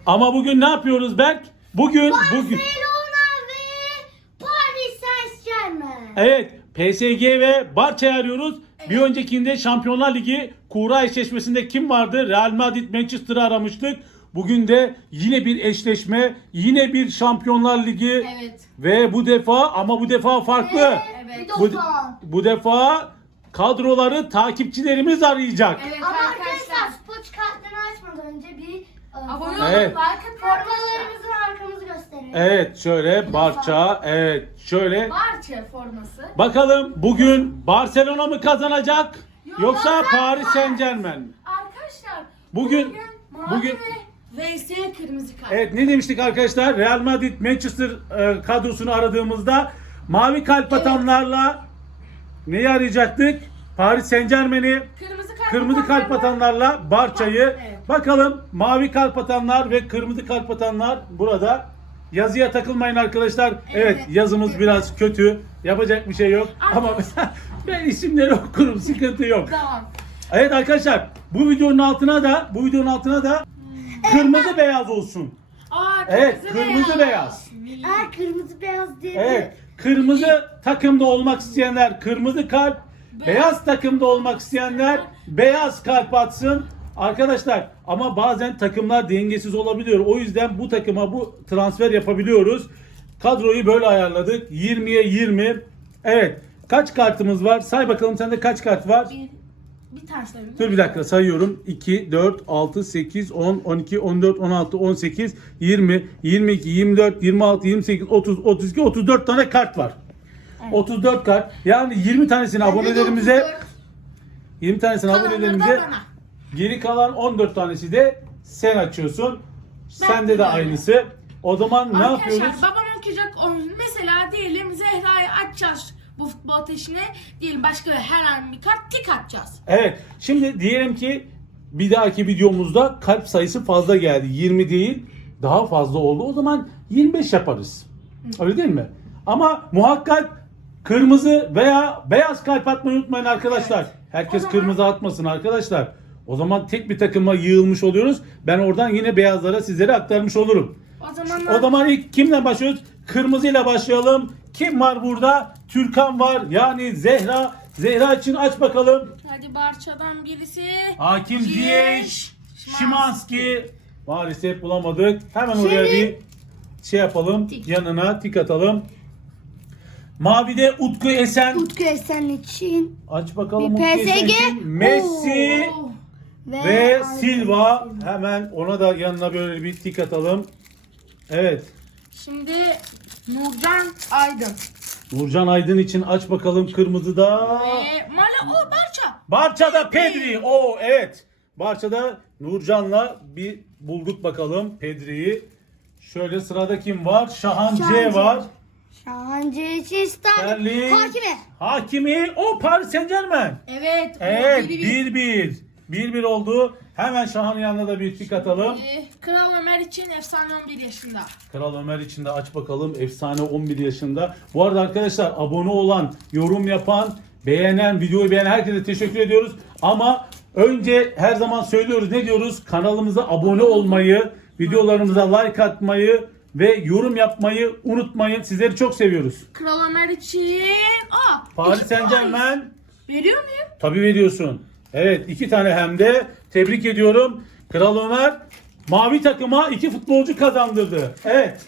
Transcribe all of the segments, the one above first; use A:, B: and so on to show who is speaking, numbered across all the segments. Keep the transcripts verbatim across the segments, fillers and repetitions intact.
A: Ama bugün ne yapıyoruz Berk? Bugün bugün
B: Barcelona ve Paris Saint-Germain.
A: evet P S G ve Barça'yı arıyoruz. Evet. Bir öncekinde Şampiyonlar Ligi kura eşleşmesinde kim vardı? Real Madrid Manchester'ı aramıştık. Bugün de yine bir eşleşme, yine bir Şampiyonlar Ligi.
C: Evet.
A: Ve bu defa ama bu defa farklı.
B: Evet.
C: Evet.
B: Bir
A: Bu,
B: defa.
A: bu defa kadroları takipçilerimiz arayacak.
C: Evet
B: Ama
C: arkadaşlar.
B: arkadaşlar spot kartlarını açmadan önce bir e,
C: Abone olun,
A: Evet.
C: like atın arkadaşlar.
B: formalarımızın arkamızı gösterelim.
A: Evet şöyle Barça, evet şöyle.
C: Barça forması.
A: Bakalım bugün Barcelona mı kazanacak
C: Yok,
A: yoksa
C: yok,
A: Paris
C: yok.
A: Saint Germain mi?
C: Arkadaşlar.
A: Bugün-
C: mavi
A: bugün-
C: ve V S kırmızı kart.
A: Evet ne demiştik arkadaşlar? Real Madrid Manchester e, kadrosunu aradığımızda mavi kalp atanlarla neyi arayacaktık? Paris Saint Germain'i,
C: Kırmızı kart.
A: kırmızı kalp atanlarla Barça'yı.
C: Evet.
A: Bakalım mavi kalp atanlar ve kırmızı kalp atanlar burada. Yazıya takılmayın arkadaşlar. Evet,
C: Evet.
A: yazımız
C: Evet.
A: biraz kötü. Yapacak bir şey yok. Ama mesela ben isimleri okurum. Sıkıntı yok.
C: Tamam.
A: Evet arkadaşlar bu videonun altına da bu videonun altına da kırmızı beyaz olsun.
C: Aa,
A: Evet, kırmızı beyaz.
C: Milli.
B: Aa, kırmızı beyaz diye
A: Evet, kırmızı takımda olmak isteyenler kırmızı kalp, beyaz takımda olmak isteyenler beyaz kalp atsın. Arkadaşlar ama bazen takımlar dengesiz olabiliyor. O yüzden bu takıma bu transfer yapabiliyoruz. Kadroyu böyle ayarladık. yirmiye yirmi. Evet. Kaç kartımız var? Say bakalım sende kaç kart var?
C: Bir, bir tane sayayım.
A: Dur bir dakika sayıyorum. iki, dört, altı, sekiz, on, on iki, on dört, on altı, on sekiz, yirmi, yirmi iki, yirmi dört, yirmi altı, yirmi sekiz, otuz, otuz iki, otuz dört tane kart var. otuz dört kart. Yani yirmi tanesini abonelerimize yirmi tanesini
C: Kalanları da
A: abonelerimize
C: bana.
A: geri kalan on dört tanesi de sen açıyorsun. Sende de
C: de
A: aynısı. O zaman ne
C: Arkadaşlar
A: yapıyoruz?
C: babam okuyacak oyun. Mesela diyelim Zehra'yı açacağız bu futbol ateşine. Diyelim başka herhangi bir kart tik atacağız.
A: Evet. Şimdi diyelim ki bir dahaki videomuzda kalp sayısı fazla geldi. yirmi değil, daha fazla oldu. O zaman yirmi beş yaparız. Öyle değil mi? Ama muhakkak kırmızı veya beyaz kalp atmayı unutmayın arkadaşlar.
C: Evet.
A: Herkes
C: O zaman-
A: kırmızı atmasın arkadaşlar. O zaman tek bir takıma yığılmış oluyoruz. Ben oradan yine beyazlara sizlere aktarmış olurum.
C: O zaman
A: O zaman ilk kimle başlıyoruz? Kırmızıyla başlayalım. Kim var burada? Türkan var. Yani Zehra. Zehra için aç bakalım.
C: hadi Barça'dan birisi.
A: Hakim
C: Ziyech,
A: Ziyech,
C: Szymanski.
A: Şimanski. Maalesef bulamadık. Hemen oraya bir şey yapalım.
C: Tik.
A: Yanına tik atalım. Mavide Utku Esen.
B: Utku Esen için
A: Aç bakalım
B: Bir
A: Utku
B: P S
A: Esen
B: G.
A: için. Messi
C: Oo.
B: ve,
A: ve
B: Aynen.
A: Silva. Hemen ona da yanına böyle bir tik atalım. Evet.
C: Şimdi Nurcan Aydın.
A: Nurcan Aydın için aç bakalım kırmızıda.
C: Ve Mala o Barça.
A: Barça'da Pedri. Oo evet. Barça'da Nurcan'la bir bulduk bakalım Pedri'yi. Şöyle sırada kim var? Şahan C
B: Şahan C.
A: var.
B: Şahancı için
A: Sterling.
B: Hakimi.
A: Hakimi. O Paris Saint Germain.
C: Evet.
A: Evet
C: biri bir.
A: bir bir. bir bir oldu. Hemen Şahan'ın yanına da bir tik atalım.
C: Ee, Kral Ömer için efsane on bir yaşında.
A: Kral Ömer için de aç bakalım. Efsane on bir yaşında. Bu arada arkadaşlar abone olan, yorum yapan, beğenen, videoyu beğenen herkese teşekkür ediyoruz. Ama önce her zaman söylüyoruz. Ne diyoruz? Kanalımıza abone olmayı, videolarımıza like atmayı ve yorum yapmayı unutmayın. Sizleri çok seviyoruz.
C: Kral Ömer için. Aa,
A: Paris
C: iki
A: Saint Germain.
C: Veriyor muyum?
A: Tabii veriyorsun. Evet iki tane hem de. Tebrik ediyorum. Kral Ömer mavi takıma iki futbolcu kazandırdı. Evet.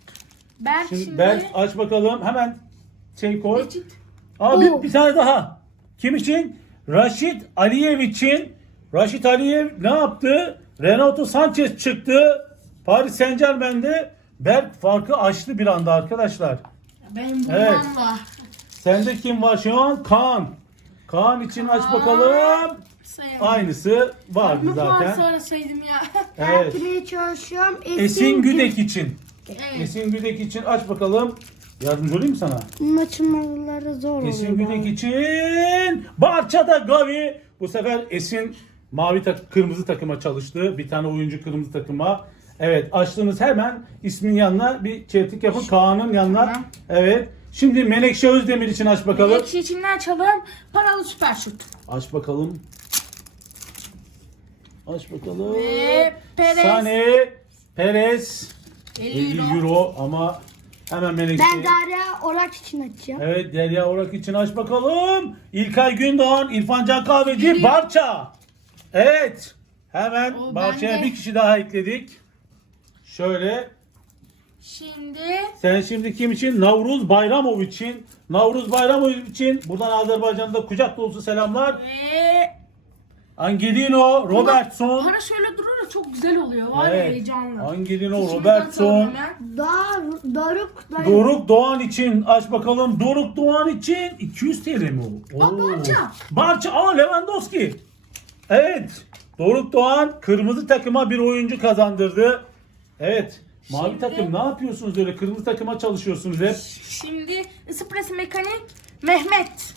C: Ben
A: Şimdi,
C: şimdi.
A: ben aç bakalım. Hemen şey koy.
C: Reçit.
A: Aa, bir,
B: Oo.
A: bir tane daha. Kim için? Raşit Aliyev için. Raşit Aliyev ne yaptı? Renato Sanchez çıktı. Paris Saint Germain'de Berk farkı açtı bir anda arkadaşlar.
C: Benim
A: Evet.
C: bulmam var.
A: Sende kim var şu an? Kaan. Kaan için aç bakalım.
C: Sayalım.
A: Aynısı vardı
C: Bu puan
A: zaten.
C: sonra saydım ya.
A: Evet.
B: Hakimi çalışıyorum.
A: Esin Güdek için.
C: Evet.
A: Esin Güdek için aç bakalım. Yardımcı olayım mı sana?
B: Maçmaları zor oluyor.
A: Esin Güdek için Barça'da Gavi. Bu sefer Esin mavi tak kırmızı takıma çalıştı. Bir tane oyuncu kırmızı takıma. Evet açtığınız hemen ismin yanına bir çevirtik yapın. Kaan'ın yanına.
C: Tamam.
A: Evet. Şimdi Menekşe Özdemir için aç bakalım.
C: Ekşi için ne açalım? Paralı süper şut.
A: Aç bakalım. Aç bakalım.
C: Ve Perez.
A: Sane. Perez
C: elli
A: elli
C: euro.
A: euro ama hemen Menekşe.
B: Ben Derya Orak için açacağım.
A: Evet, Derya Orak için aç bakalım. İlkay Gündoğan, İrfan Can Kahveci,
C: Geliyor.
A: Barça. Evet. Hemen
C: O
A: Barça'ya
C: bende.
A: bir kişi daha ekledik. Şöyle.
C: Şimdi
A: Sen şimdi kim için? Navruz Bayramov için. Navruz Bayramov için buradan Azerbaycan'da kucak dolusu selamlar.
C: ve
A: Angelino, Robertson.
C: para şöyle durur da çok güzel oluyor. Var ya
A: Evet.
C: heyecanlı.
A: Angelino,
C: İçimizden
A: Robertson.
C: atalım hemen.
B: Dar, Doruk dayı.
A: Doruk Doğan için aç bakalım. Doruk Doğan için iki yüz T L mi o?
C: Aa,
A: Oo.
C: Barça.
A: Barça. Aa, Lewandowski. Evet. Doruk Doğan kırmızı takıma bir oyuncu kazandırdı. Evet. Mavi
C: Şimdi-
A: takım ne yapıyorsunuz öyle? Kırmızı takıma çalışıyorsunuz hep.
C: Şimdi espresso mekanik Mehmet.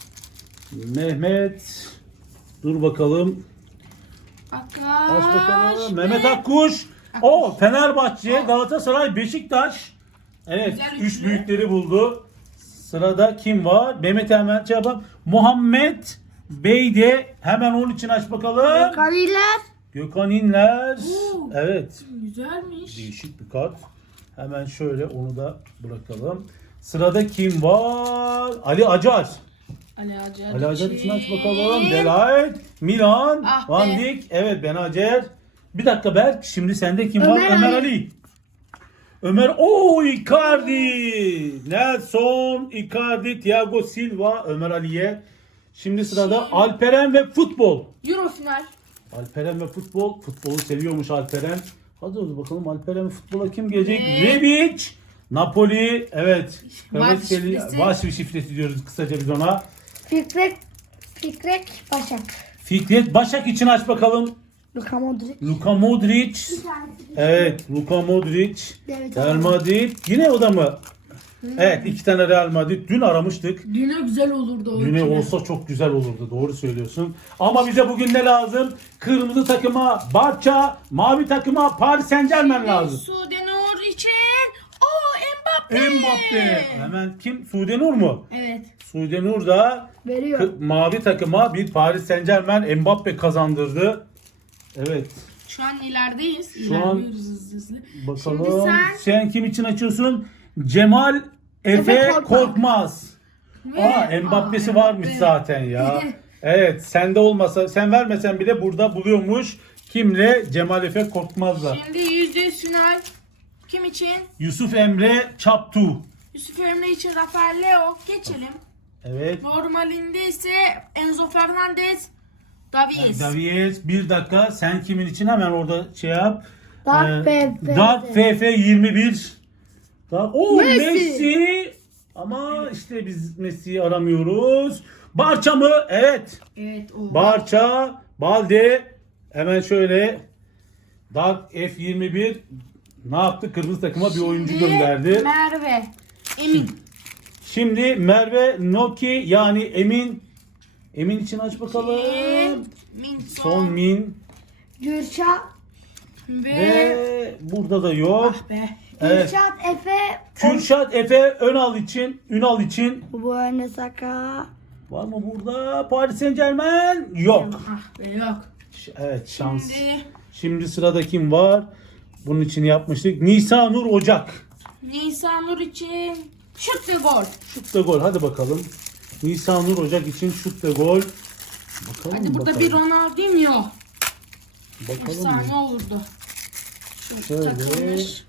A: Mehmet. Dur bakalım.
C: Akaş.
A: Aç bakalım.
C: ve-
A: Mehmet Akkuş. O Fenerbahçe, Galatasaray, Beşiktaş. Evet.
C: Güzel
A: Üç
C: üçlü.
A: büyükleri buldu. Sırada kim var? Mehmet hemen şey yapalım. Muhammed Bey de hemen onun için aç bakalım.
B: Kariler.
A: Gökhan İnler.
C: Oo.
A: Evet.
C: Güzelmiş.
A: Değişik bir kart. Hemen şöyle onu da bırakalım. Sırada kim var? Ali Acar.
C: Ali Acar,
A: Ali Acar için aç bakalım. Delight, Milan,
C: Ah
A: Van
C: be.
A: Dijk. Evet, Ben Acar. Bir dakika Berk. Şimdi sende kim var?
B: Ömer
A: Ömer
B: Ali.
A: Ali. Ömer. Oo, Icardi. Nelson, Icardi, Thiago Silva, Ömer Ali'ye. Şimdi sırada
C: Şimdi-
A: Alperen ve futbol.
C: Euro final.
A: Alperen ve futbol. Futbolu seviyormuş Alperen. Hadi hadi bakalım Alperen ve futbola kim gelecek?
C: Ne?
A: Rebic, Napoli. Evet.
C: Vardı
A: Kvaratskhelia-
C: şifresi.
A: Vaşvi şifresi diyoruz kısaca biz ona.
B: Fikret. Fikret Başak.
A: Fikret Başak için aç bakalım.
B: Luka Modric.
A: Luka Modric. Evet, Luka Modric.
B: Evet,
A: Real
B: abi.
A: Madrid. Yine o da mı? Evet, iki tane Real Madrid. Dün aramıştık.
C: Düne güzel olurdu o
A: Düne
C: ikili.
A: olsa çok güzel olurdu. Doğru söylüyorsun. Ama bize bugün ne lazım? Kırmızı takıma Barça, mavi takıma Paris Saint Germain lazım.
C: Sudenor için. Oo Mbappe.
A: Mbappe. Hemen kim? Sude Nur mu?
C: Evet.
A: Sude Nur da
B: Veriyor.
A: kı- mavi takıma bir Paris Saint Germain Mbappe kazandırdı. Evet.
C: Şu an ilerideyiz.
A: Şu an-
C: İlerliyoruz hızlı hızlı.
A: Bakalım.
C: Şimdi sen
A: Sen kim için açıyorsun? Cemal Efe,
B: Efe Korkmaz.
A: Korkmaz.
C: Ve-
A: Aa, Mbappe'si
C: Aa,
A: varmış
C: Mbappe.
A: zaten ya. Evet, sende olmasa, sen vermesen bile burada buluyormuş. Kimle? Cemal Efe Korkmaz'la.
C: Şimdi yüzde yüz final. Kim için?
A: Yusuf Emre Çaptu.
C: Yusuf Emre için Rafael Leo. Geçelim.
A: Evet.
C: Normalinde ise Enzo Fernandez. Davies.
A: Davies, bir dakika. Sen kimin için hemen orada şey yap.
B: Dark
A: Ee,
B: F F.
A: Dark F F yirmi bir. Dark, Oo,
B: Messi.
A: Messi. Ama işte biz Messi'yi aramıyoruz. Barça mı? Evet.
C: Evet o.
A: Barça, Balde. Hemen şöyle. Dark F yirmi bir ne yaptı? Kırmızı takıma bir oyuncu
C: Şimdi
A: gönderdi.
C: Merve. Emin.
A: Şimdi Merve Noki yani Emin. Emin için aç bakalım.
C: Minson.
A: Son Min.
B: Gürşat.
C: Ve...
A: Ve burada da yok.
C: Ah be.
A: Evet.
B: Gürşat Efe.
A: Kürşat Efe Önal için, Ünal için.
B: Bu ne Saka.
A: Var mı burada? Paris Saint Germain? Yok.
C: Ah be yok.
A: Ş- Evet, şans.
C: Şimdi
A: Şimdi sırada kim var? Bunun için yapmıştık. Nisa Nur Ocak.
C: Nisan Nur için şut ve gol.
A: Şut ve gol. Hadi bakalım. Nisa Nur Ocak için şut ve gol. Bakalım
C: Hadi burada
A: bakalım.
C: bir Ronaldinho.
A: Bakalım.
C: Efsane olurdu. Şöyle
A: Şöyle.
C: takılmış.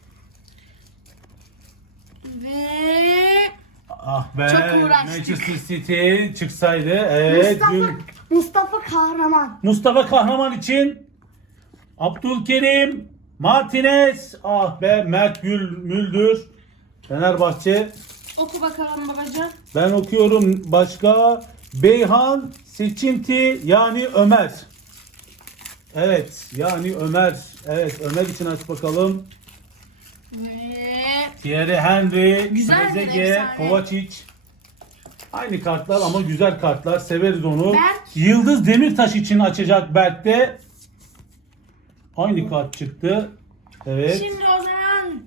C: Ve
A: Ah be.
C: Çok uğraştık.
A: Manchester City çıksaydı. Evet.
B: Mustafa,
A: Dün
B: Mustafa Kahraman.
A: Mustafa Kahraman için Abdülkerim Martinez. Ah be. Mert Gül Müldür. Fenerbahçe.
C: oku bakalım babacığım.
A: Ben okuyorum başka. Beyhan Seçimti yani Ömer. Evet yani Ömer. Evet Ömer için aç bakalım.
C: Ve
A: Thierry Henry,
C: Güzel bir
A: Trezeguet,
C: efsane.
A: Kovacic. Aynı kartlar ama güzel kartlar. Severiz onu.
C: Berk.
A: Yıldız Demirtaş için açacak Berk de. Aynı kart çıktı. Evet. Şimdi,
C: şimdi o zaman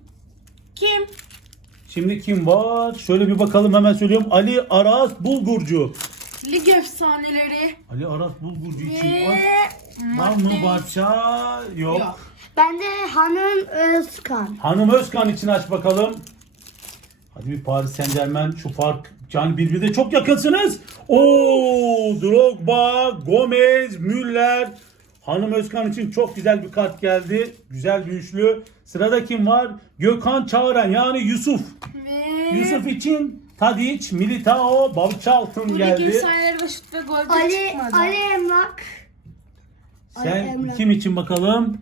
C: kim?
A: kim var? Şöyle bir bakalım hemen söylüyorum. Ali Aras Bulgurcu.
C: Lig efsaneleri.
A: Ali Aras Bulgurcu için
C: Ve
A: var. Var mı
C: Martinez.
A: Barça? Yok.
C: Yok.
B: Ben de Hanım Özkan.
A: Hanım Özkan için aç bakalım. Hadi bir Paris Saint Germain, şu fark. Yani birbirine çok yakınsınız. Oo, Drogba, Gomez, Müller. Hanım Özkan için çok güzel bir kart geldi. Güzel bir üçlü. Sırada kim var? Gökhan Çağıran yani Yusuf.
C: Ve
A: Yusuf için Tadic, Militao, Balçaltın
C: bu ligin
A: geldi.
C: efsaneleri ve şut ve golde
B: Ali,
C: çıkmadı.
B: Ali Emlak. Ali
A: Sen
B: Emlak.
A: kim için bakalım?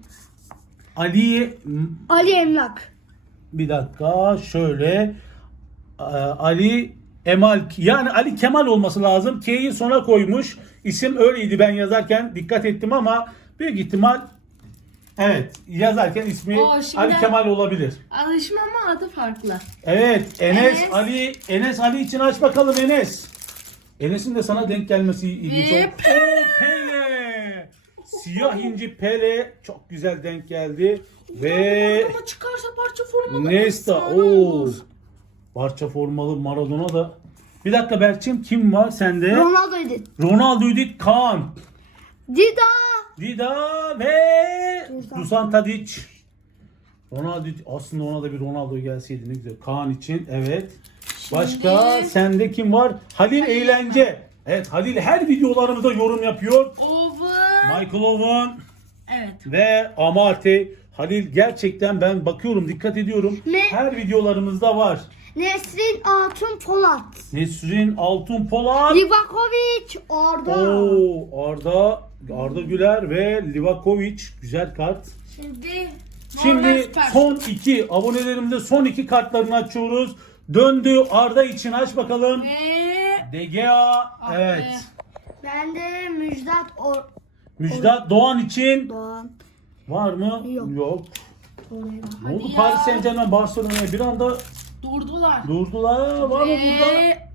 A: Ali,
B: Ali Emlak.
A: bir dakika şöyle. Ee, Ali Emal, yani Ali Kemal olması lazım. K'yi sona koymuş. İsim öyleydi ben yazarken dikkat ettim ama büyük ihtimal evet yazarken ismi
C: Oo, şimdi-
A: Ali Kemal olabilir.
C: Alışma ama adı farklı.
A: Evet Enes,
C: Enes.
A: Ali Enes Ali için aç bakalım Enes. Enes'in de sana denk gelmesi ilginç
C: Ve
A: oldu. Oo, Pele. Siyah inci Pele çok güzel denk geldi ve
C: Ama çıkarsa parça formalı.
A: Nesta.
C: efsane
A: Oo.
C: olur.
A: Parça formalı Maradona da. Bir dakika Berk'cim kim var sende?
B: Ronaldo'ydu.
A: Ronaldo Üdit Kaan.
B: Dida.
A: Dida ve
B: Dusan.
A: Dusan Tadic. Ronaldo aslında ona da bir Ronaldo gelseydi ne güzel. Kaan için evet. Başka
C: Şimdi-
A: sende kim var? Halil
C: Halil.
A: Eğlence. Evet Halil her videolarımızda yorum yapıyor.
C: Over.
A: Michael Owen
C: Evet.
A: ve Amartey. Halil gerçekten ben bakıyorum dikkat ediyorum.
B: Ne?
A: Her videolarımızda var.
B: Nesrin Altun Polat.
A: Nesrin Altun Polat.
B: Livakovic. Arda.
A: Oo, Arda Arda Güler ve Livakovic güzel kart.
C: Şimdi
A: Şimdi
C: Normal Süper.
A: son iki abonelerimizde son iki kartlarını açıyoruz. Döndü Arda için aç bakalım.
C: Ve
A: D G A evet.
C: be.
B: Ben de Müjdat Or
A: Müjdat Doğan için
B: Doğan.
A: var mı?
B: Yok. Torreira.
A: Ne oldu
C: Hadi
A: Paris
C: ya.
A: Saint Germain Barcelona'ya bir anda
C: durdular.
A: durdular. Var mı burada?
C: Ve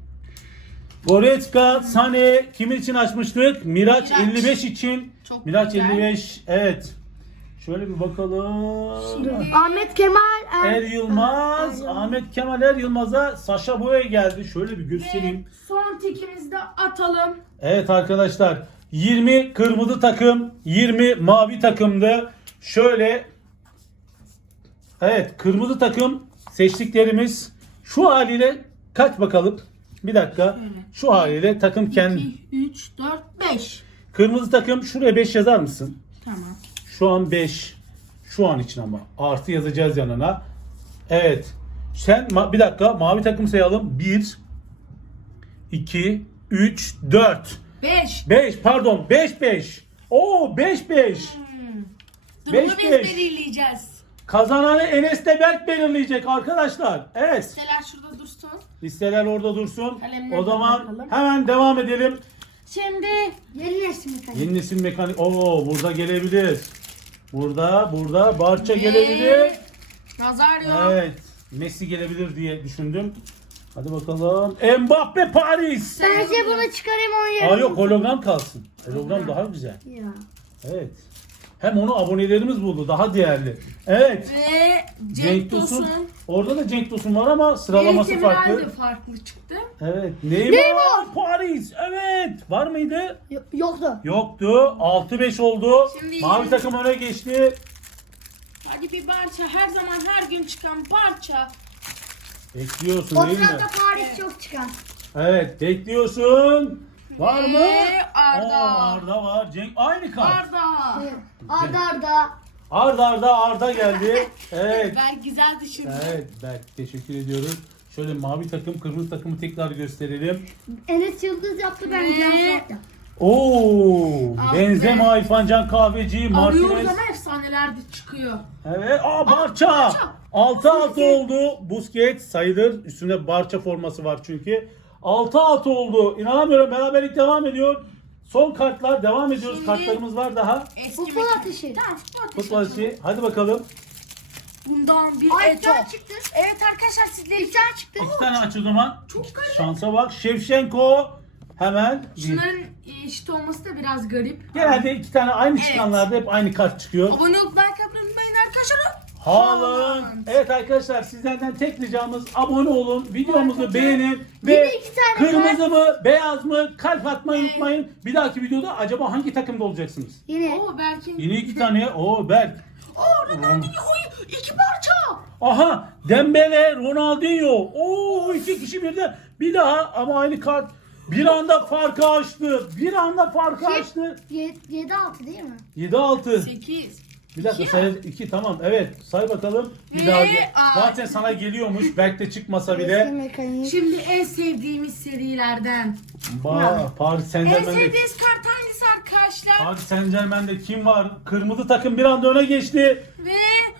A: Goretzka, Sane kimin için açmıştık? Miraç,
C: Miraç.
A: elli beş için.
C: Çok
A: Miraç
C: güzel.
A: elli beş evet. Şöyle bir bakalım.
B: Ahmet Kemal Er,
A: Er Yılmaz,
B: Er-
A: Ahmet Kemal Er Yılmaz'a Saşa Boya geldi. Şöyle bir göstereyim.
C: Ve son tikimizi de atalım.
A: Evet arkadaşlar yirmi kırmızı takım, yirmi mavi takımdı. Şöyle evet kırmızı takım seçtiklerimiz şu haliyle kaç bakalım? Bir dakika. Şu haliyle takım kendi.
C: iki, üç, dört, beş.
A: Kırmızı takım şuraya beş yazar mısın?
C: Tamam.
A: Şu an beş. Şu an için ama. Artı yazacağız yanına. Evet. Sen ma- bir dakika mavi takım sayalım. bir iki üç dört
C: beş.
A: beş pardon beş beş. Oo beş beş.
C: Hmm.
A: Beş,
C: Durumu biz
A: beş.
C: belirleyeceğiz.
A: Kazananı Enes de Berk belirleyecek arkadaşlar. Evet.
C: Listeler şurada dursun.
A: Listeler orada dursun.
C: Kalemleri
A: O zaman
C: bakalım.
A: hemen devam edelim.
C: Şimdi
B: Yeni nesil mekanik.
A: Yeni nesil mekanik. Oo burada gelebilir. Burada burada Barça
C: Ve-
A: gelebilir.
C: Nazario.
A: Evet. Messi gelebilir diye düşündüm. Hadi bakalım. Mbappe Paris.
B: Bence bunu çıkarayım onun yerine.
A: Aa yok hologram kalsın. Hologram daha güzel.
B: Ya.
A: Evet. Hem onu abonelerimiz buldu. Daha değerli. Evet.
C: Ve Cenk Tosun.
A: Orada da Cenk Tosun var ama sıralaması
C: Erik Demirel
A: farklı.
C: de farklı çıktı.
A: Evet. Neymar,
B: Neymar.
A: Paris. Evet. Var mıydı?
B: Yo- Yoktu.
A: Yoktu. altı beş oldu.
C: Şimdi-
A: Mavi takım öne geçti.
C: Hadi bir parça, her zaman her gün çıkan parça.
A: Bekliyorsun
B: O
A: değil mi?
B: sırada Paris çok çıkar.
A: Evet. Bekliyorsun. Var mı?
C: Ve Arda.
A: Oo, Arda var. Cenk aynı kart.
C: Arda.
B: Arda Arda.
A: Arda Arda Arda geldi. Evet.
C: Ben güzel düşündüm.
A: Evet Berk teşekkür ediyoruz. Şöyle mavi takım kırmızı takımı tekrar gösterelim.
B: Enes Yıldız yaptı ben
C: Ve-
B: Cansu yaptım.
A: Oo,
C: Ah
A: Benzema, İrfan Can Kahveci,
C: Arıyoruz
A: Martinez.
C: ama efsaneler de çıkıyor.
A: Evet. Aa Barça.
C: Barça.
A: altı altı oldu. Busquets sayılır. Üstünde Barça forması var çünkü. altı altı oldu. İnanamıyorum. Beraberlik devam ediyor. Son kartlar devam ediyoruz.
C: Şimdi-
A: Kartlarımız var daha.
C: Eski
B: Futbol
C: mekan-
B: ateşi.
C: Tamam futbol ateşi.
A: Futbol
C: açalım.
A: işi. Hadi bakalım.
C: Bundan bir
B: Ay
C: Eto.
B: bir tane çıktı.
C: Evet arkadaşlar sizler
B: Bir tane çıktı.
A: İki tane aç o zaman.
C: Çok garip.
A: Şansa bak. Şevşenko. Hemen. bir-
C: Şunların eşit olması da biraz garip.
A: Genelde iki tane aynı
C: Evet.
A: çıkanlarda hep aynı kart çıkıyor.
C: Abone olup like atmayı unutmayın arkadaşlar.
A: Haaland.
C: Haaland.
A: Evet arkadaşlar sizlerden tek ricamız abone olun, videomuzu
C: Arkadaşlar,
A: beğenin
B: yine
A: ve
B: iki tane
A: kırmızı mı beyaz mı kalp atmayı unutmayın. Bir dahaki videoda acaba hangi takımda olacaksınız?
B: Yine.
C: Oo Berk'in.
A: Yine iki tane. Oo Berk.
C: Oo Ronaldinho oy iki parça.
A: Aha Dembele, Ronaldinho. Oo iki kişi birden. Bir daha ama aynı kart. Bir anda farkı açtı. Bir anda farkı açtı.
B: yedi altı değil mi?
A: yedi altı.
C: sekiz.
A: Bir dakika
C: İki.
A: say iki tamam evet say bakalım. Bir
C: Ve-
A: daha gel.
C: Aa.
A: Zaten sana geliyormuş. Belki de çıkmasa
B: Eski
A: bile.
B: mekanik.
C: Şimdi en sevdiğimiz serilerden.
A: Ba Paris Saint
C: En
A: Germain'de.
C: sevdiğiniz kart hangisi arkadaşlar?
A: Paris Saint Germain'de kim var? Kırmızı takım bir anda öne geçti.
C: Ve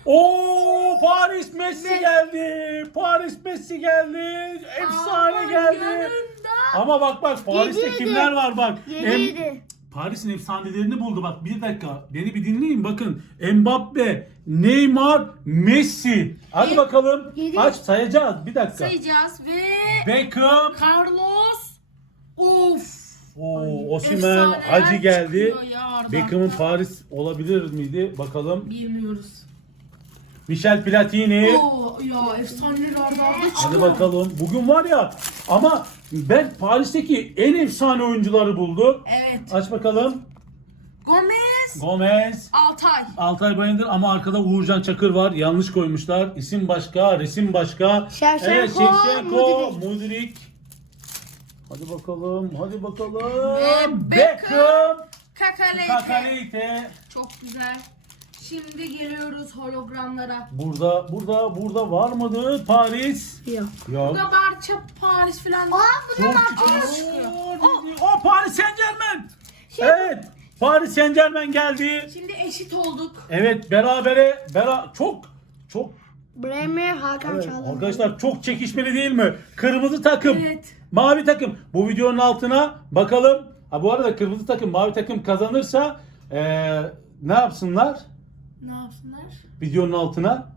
A: Oo Paris Messi
C: Ve-
A: geldi. Paris Messi geldi. Efsane
C: Aman
A: geldi.
C: yanında.
A: Ama bak bak Paris'te
B: Yedi,
A: kimler var bak.
B: yedi,
A: Em-
B: yedi.
A: Paris'in efsanelerini buldu bak bir dakika. Beni bir dinleyin bakın. Mbappe, Neymar, Messi. Hadi
C: Yedi.
A: bakalım.
B: Yedi.
A: Aç sayacağız bir dakika.
C: sayacağız ve
A: Beckham.
C: Carlos. Of.
A: Oo, Osimhen,
C: Efsaneler
A: Hacı geldi.
C: çıkıyor ya Arda.
A: Beckham'ın Paris olabilir miydi? Bakalım.
C: Bilmiyoruz.
A: Michel Platini.
C: Oo ya efsaneler Arda Arda
A: Hadi
C: çıkıyor.
A: bakalım. Bugün var ya ama ben Paris'teki en efsane oyuncuları buldum.
C: Evet.
A: Aç bakalım.
C: Gomez.
A: Gomez.
C: Altay.
A: Altay Bayındır ama arkada Uğurcan Çakır var. Yanlış koymuşlar. İsim başka, resim başka.
B: Şevçenko,
A: evet, Şevçenko,
B: Mudrik.
A: Mudrik. Hadi bakalım, hadi bakalım.
C: Ve
A: Beckham.
C: Kakalete.
A: Kakalite.
C: Çok güzel. Şimdi geliyoruz hologramlara.
A: Burada, burada, burada var mıydı Paris?
B: Yok.
A: Yok.
C: Burada Barça, Paris falan.
B: Aa bu da
A: Çok
B: Martinez.
A: çıkıyor. O Paris Saint Germain. Evet. Paris Saint Germain geldi.
C: Şimdi eşit olduk.
A: Evet berabere bera çok çok
B: Bremer, Hakan
A: evet,
B: Çalhanoğlu.
A: arkadaşlar çok çekişmeli değil mi? Kırmızı takım,
C: Evet.
A: mavi takım. Bu videonun altına bakalım. Ha bu arada kırmızı takım, mavi takım kazanırsa eee, ne yapsınlar?
C: Ne yapsınlar?
A: Videonun altına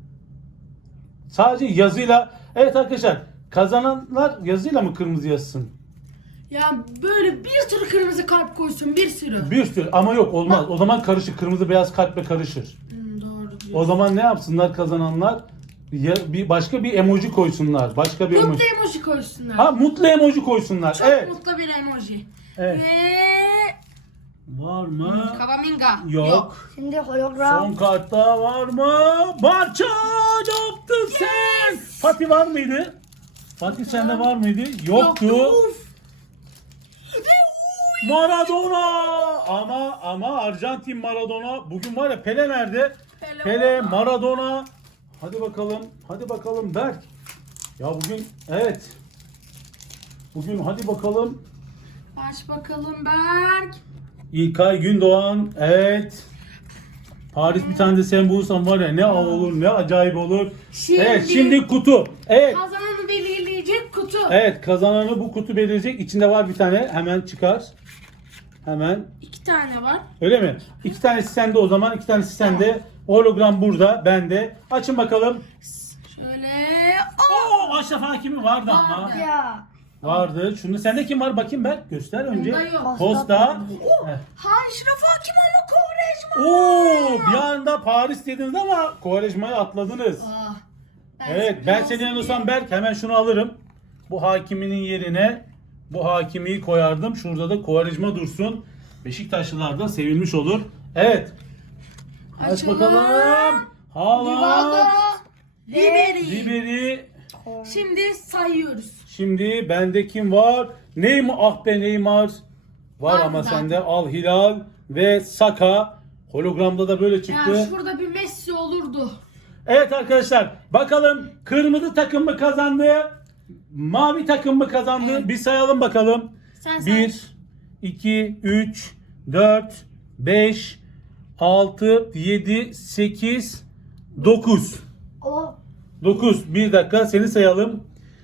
A: sadece yazıyla. Evet arkadaşlar kazananlar yazıyla mı kırmızı yazsın?
C: Ya böyle bir sürü kırmızı kalp koysun, bir sürü.
A: Bir sürü ama yok olmaz. O zaman karışır. Kırmızı beyaz kalple karışır.
C: Hmm, doğru diyorsun.
A: O zaman ne yapsınlar kazananlar? Ya, bir başka bir emoji koysunlar. Başka bir
C: Mutlu
A: emoji.
C: emoji koysunlar.
A: Ha mutlu emoji koysunlar.
C: Çok
A: evet.
C: mutlu bir emoji.
A: Evet.
C: Ve
A: Var mı?
C: Kavaminga.
A: Yok.
B: Şimdi hologram.
A: Son kartta var mı? Barça ne yaptın sen? Fatih var mıydı? Fatih sende var mıydı? Yoktu.
C: Uf.
A: Maradona ama ama Arjantin Maradona. Bugün var ya Pele nerede?
C: Pele
A: Pele,
C: orada.
A: Maradona. Hadi bakalım. Hadi bakalım Berk. Ya bugün evet. Bugün hadi bakalım.
C: Aç bakalım Berk.
A: İlkay Gündoğan. Evet. Paris bir tane de sen bulursan var ya ne av olur ne acayip olur.
C: Şimdi-
A: Evet şimdi kutu. Evet.
C: Kazananı belirleyecek kutu.
A: Evet kazananı bu kutu belirleyecek. İçinde var bir tane. Hemen çıkar. Hemen.
C: İki tane var.
A: Öyle mi? İki tanesi sende o zaman. iki tanesi sende. Hologram burada. Bende. Açın bakalım.
C: Şöyle.
A: Oo Aşraf Hakimi vardı ama.
C: Vardı.
B: Ya.
A: Vardı. Şunu sende kim var? Bakayım ben. Göster önce.
C: Bunda yok.
A: Costa. Heh.
C: Haşraf Hakim ama Kovarejma.
A: Oo bir anda Paris dediniz ama Kovarejma'yı atladınız.
C: Ah,
A: Evet ben senin yanılsam Berk hemen şunu alırım. Bu Hakimi'nin yerine bu Hakimi'yi koyardım. Şurada da Kovarejma dursun. Beşiktaşlılar da sevilmiş olur. Evet. Aç
C: Açalım.
A: bakalım. Haaland.
C: Ribery.
A: Ribery.
C: Şimdi sayıyoruz.
A: Şimdi bende kim var? Neymar. Ah be Neymar. Var
C: Var
A: ama
C: zaten.
A: sende Al Hilal ve Saka. Hologramda da böyle çıktı.
C: Ya şurada bir Messi olurdu.
A: Evet arkadaşlar bakalım kırmızı takım mı kazandı? Mavi takım mı kazandı?
C: Evet.
A: Bir sayalım bakalım.
C: Sen say.
A: bir, iki, üç, dört, beş, altı, yedi, sekiz, dokuz.
B: O.
A: dokuz. Bir dakika seni sayalım.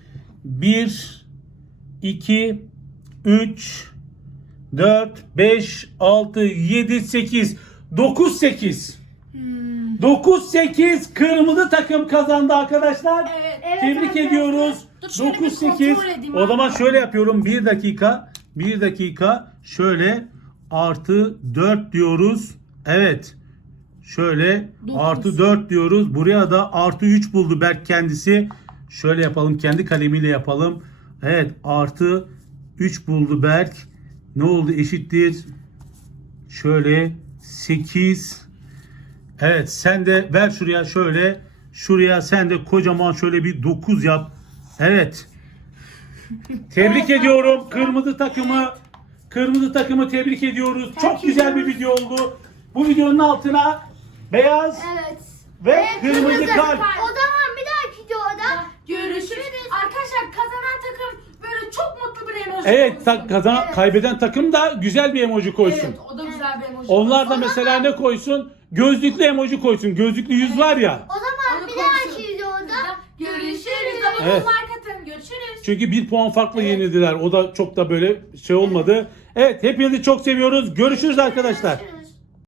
A: bir, iki, üç, dört, beş, altı, yedi, sekiz. dokuz, sekiz.
C: Hmm.
A: dokuz sekiz kırmızı takım kazandı arkadaşlar.
C: Evet.
B: Evet
A: Tebrik
B: arkadaşlar.
A: ediyoruz.
C: Dur şöyle bir
A: dokuz sekiz.
C: kontrol edeyim
A: O zaman
C: abi.
A: şöyle yapıyorum. bir dakika. bir dakika. Şöyle artı dört diyoruz. Evet. Şöyle
C: Dokuz.
A: artı dört diyoruz. Buraya da artı üç buldu Berk kendisi. Şöyle yapalım. Kendi kalemiyle yapalım. Evet artı üç buldu Berk. Ne oldu? Eşittir. Şöyle sekiz. Evet sen de ver şuraya şöyle. Şuraya sen de kocaman şöyle bir dokuz yap. Evet. Tebrik ediyorum kırmızı takımı. Kırmızı takımı tebrik ediyoruz. Çok güzel bir video oldu. Bu videonun altına beyaz
B: Evet.
A: ve kırmızı
B: Kırmızı.
A: kalp.
B: O zaman bir dahaki videoda
C: Görüşürüz. Arkadaşlar kazanan takım böyle çok mutlu bir emoji
A: Evet,
C: koysun.
A: ta- kazan
B: Evet.
A: kaybeden takım da güzel bir emoji koysun.
C: Evet, o da güzel bir emoji.
A: Onlar da
C: koysun.
A: mesela ne koysun? Gözlüklü emoji koysun. Gözlüklü yüz var ya.
B: o zaman
C: Onu
B: bir
C: koysun.
B: dahaki videoda
C: Görüşürüz. Abone
A: Evet.
C: olun, like atın. Görüşürüz.
A: Çünkü bir puan farklı yenildiler. O da çok da böyle şey olmadı. Evet hepinizi çok seviyoruz. Görüşürüz arkadaşlar.
B: görüşürüz.